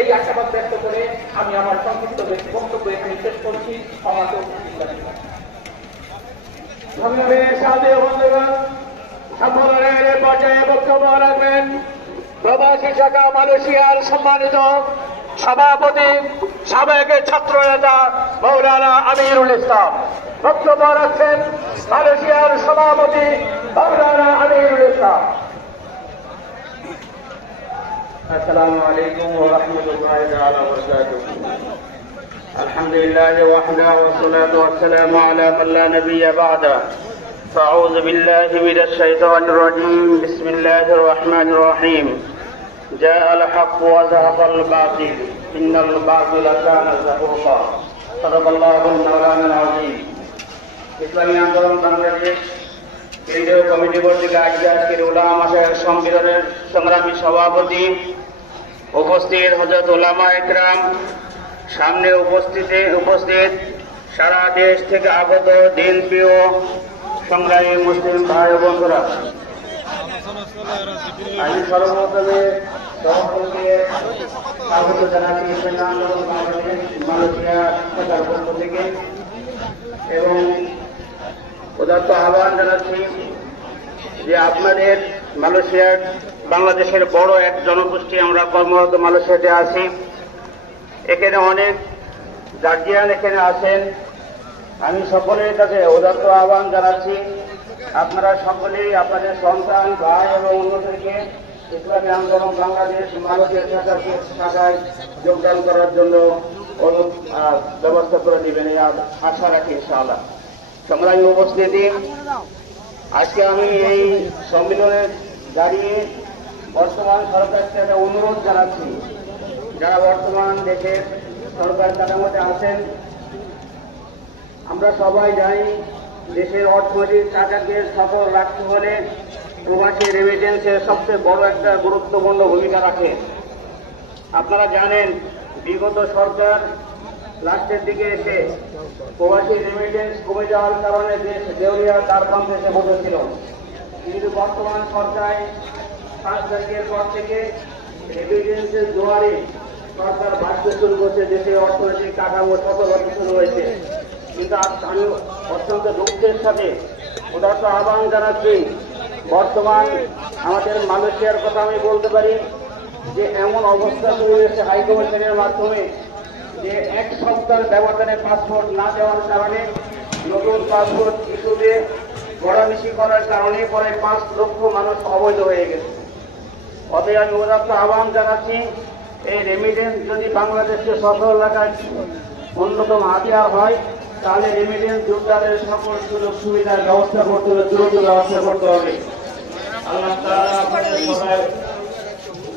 এই আশাবাদ ব্যক্ত করে আমি আমার সংক্ষিপ্ত বক্তব্য এখানে শেষ করছি। সংগ্রামী সাথী বন্ধুগণ, সম্মেলনের পর্যায়ে বক্তব্য রাখবেন প্রবাসী শাখা মালয়েশিয়ার সম্মানিত সভাপতি সাবেক ছাত্র নেতা মৌলানা আমিরুল ইসলাম। বক্তব্য রাখছেন মালয়েশিয়ার সভাপতি মৌলানা আমিরুল ইসলাম। السلام عليكم ورحمة الله تعالى وبركاته. الحمد لله وحده والصلاة والسلام على من لا نبي بعده. فأعوذ بالله من الشيطان الرجيم. بسم الله الرحمن الرحيم. جاء الحق وزهق الباطل إن الباطل كان زهوقا. صدق الله المولانا العظيم. ইসলামী আন্দোলন বাংলাদেশ কেন্দ্রীয় কমিটি কর্তৃক আজকের উলামা মাসায়ের সম্মেলনের সংগ্রামী সভাপতি, উপস্থিত হযরত উলামা ইকরাম, সামনে উপস্থিত সারা দেশ থেকে আগত দিনপ্রিয় সংগ্রামী মুসলিম ভাই ও বন্ধুরা, আমি সর্বপ্রথমে সকলকে স্বাগত জানাচ্ছি ইসলামী আন্দোলন বাংলাদেশ মালয়েশিয়া শাখার পক্ষ থেকে এবং উদাত্ত আহ্বান জানাচ্ছি যে আপনাদের মালয়েশিয়ার বাংলাদেশের বড় এক জনগোষ্ঠী আমরা কর্মরত মালয়েশিয়াতে আছি। এখানে অনেক গার্জিয়ান এখানে আছেন। আমি সকলের কাছে উদাত্ত আহ্বান জানাচ্ছি আপনারা সকলেই আপনাদের সন্তান, ভাই এবং অন্যদেরকে ইসলামী আন্দোলন বাংলাদেশ মালয়েশিয়া শাখায় যোগদান করার জন্য ব্যবস্থা করে দিবেন এই আশা রাখি ইনশাআল্লাহ। সংগ্রামী উপস্থিতি, আজকে আমি এই সম্মেলনে দাঁড়িয়ে বর্তমান সরকারকে একটা অনুরোধ জানাচ্ছি, যারা বর্তমান দেশের সরকার কাঠামোতে আছেন। আমরা সবাই জানি দেশের অর্থনৈতিক চাকাকে সফল রাখতে হলে প্রবাসী রেমিটেন্সের সবচেয়ে বড় একটা গুরুত্বপূর্ণ ভূমিকা রাখে। আপনারা জানেন বিগত সরকার লাস্টের দিকে এসে প্রবাসী রেমিটেন্স কমে যাওয়ার কারণে দেশ দেউলিয়া দ্বারপ্রান্তে এসে বসেছিল। কিন্তু বর্তমান সরকার 5 তারিখের পর থেকে রেমিটেন্সের জোয়ারে সরকার বাড়তে শুরু করছে, দেশের অর্থনৈতিক কাঠামো সফল হতে শুরু হয়েছে। কিন্তু আমি অত্যন্ত দুঃখের সাথে উদাত্ত আহ্বান জানাচ্ছি, বর্তমান আমাদের মালয়েশিয়ার কথা আমি বলতে পারি যে এমন অবস্থা তৈরি হয়েছে হাইকমিশনের মাধ্যমে যে 1 সপ্তাহের ব্যবধানে পাসপোর্ট না দেওয়ার কারণে নতুন পাসপোর্ট ইস্যুতে গড়ামিশি করার কারণে পরে 5 লক্ষ মানুষ অবৈধ হয়ে গেছে। অতএব আমি উদাত্ত আহ্বান জানাচ্ছি, এই রেমিটেন্স যদি বাংলাদেশকে সফল রাখার অন্যতম হাতিয়ার হয় তাহলে রেমিটেন্স যোদ্ধাদের সকল সুযোগ সুবিধার ব্যবস্থা করতে হবে, দ্রুত ব্যবস্থা করতে হবে। আল্লাহ তাআলা আপনাদের সবাই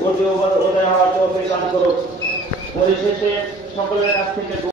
উদয় হওয়ার তৌফিক দান করুন। পরিশেষে সকলের কাছ থেকে